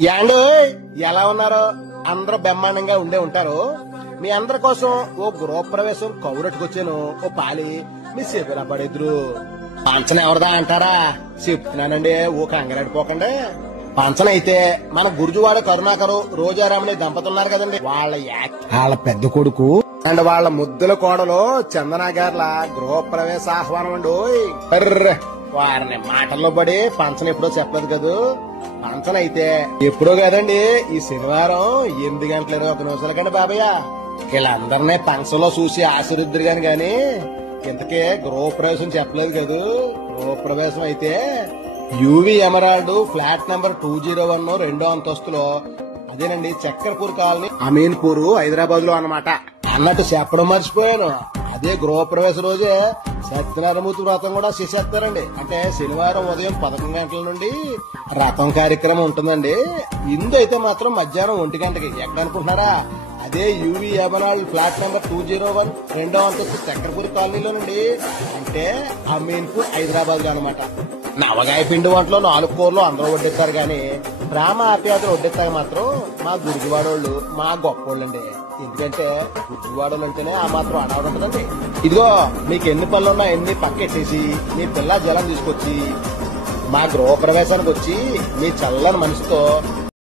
యాండు ఎలా ఉన్నారు? అందరూ బ్రహ్మాండంగా ఉండే ఉంటారు. మీ అందరి కోసం ఓ గృహప్రవేశం కౌరట్టుకొచ్చాను. ఓ పాలి మీ సేపులా పడేద్దరు. పంచన ఎవరిదా అంటారా? చెప్తున్నానండి, ఓ కంగారెడిపోకండి. పంచన అయితే మన గురుజువాడ కరుణాకరు రోజారామని దంపతులు ఉన్నారు కదండి, వాళ్ళ పెద్ద కొడుకు అండ్ వాళ్ళ ముద్దుల కోడలు చందన గార్ల గృహప్రవేశ ఆహ్వానం అండి. వారిని మాటల్లో పడి పంచన ఎప్పుడో చెప్పలేదు కదూ. పంచన అయితే ఎప్పుడో కదండి, ఈ శనివారం 8:21 కండి బాబయ్య. వీళ్ళందరినీ పంచలో చూసి ఆశీర్వదిద్దరు గాని ఇంతకే గృహప్రవేశం చెప్పలేదు కదూ. గృహప్రవేశం అయితే యూవి ఎమరాల్డ్ ఫ్లాట్ నెంబర్ 201 రెండో అంతస్తులో, అదేనండి చక్రపూర్ కాలనీ, అమీన్పూర్, హైదరాబాద్ లో అన్నమాట. అన్నట్టు చెప్పడం మర్చిపోయాను, అదే గృహప్రవేశ రోజే సత్యనారాయణమూర్తి వ్రతం కూడా చేసేస్తారండి. అంటే శనివారం ఉదయం 11 గంటల నుండి రథం కార్యక్రమం ఉంటుందండి. ఇందు అయితే మాత్రం మధ్యాహ్నం 1 గంటకి. ఎక్కడ అనుకుంటున్నారా? అదే యూవి ఎమరాల్డ్ ఫ్లాట్ నెంబర్ 201 రెండో అంతస్తు చక్రపూర్ కాలనీలోనండి. అంటే అమీన్పూర్, హైదరాబాద్ లో అనమాట. నవగాయ పిండి వంటలో 4 కూరలు అందరూ వడ్డిస్తారు గాని ప్రేమ ఆప్యాయతలు వడ్డిస్తారు మాత్రం మా గురుజువాడోళ్ళు, మా గొప్పోళ్ళండి. ఎందుకంటే గురుజువాడోళ్ళు అంటేనే ఆ మాత్రం అడవడం ఉంటుందండి. ఇదిగో మీకు ఎన్ని పనులున్నా ఎన్ని పక్కెట్టేసి మీ పిల్ల జలం తీసుకొచ్చి మా గృహప్రవేశానికి వచ్చి మీ చల్లని మనసుతో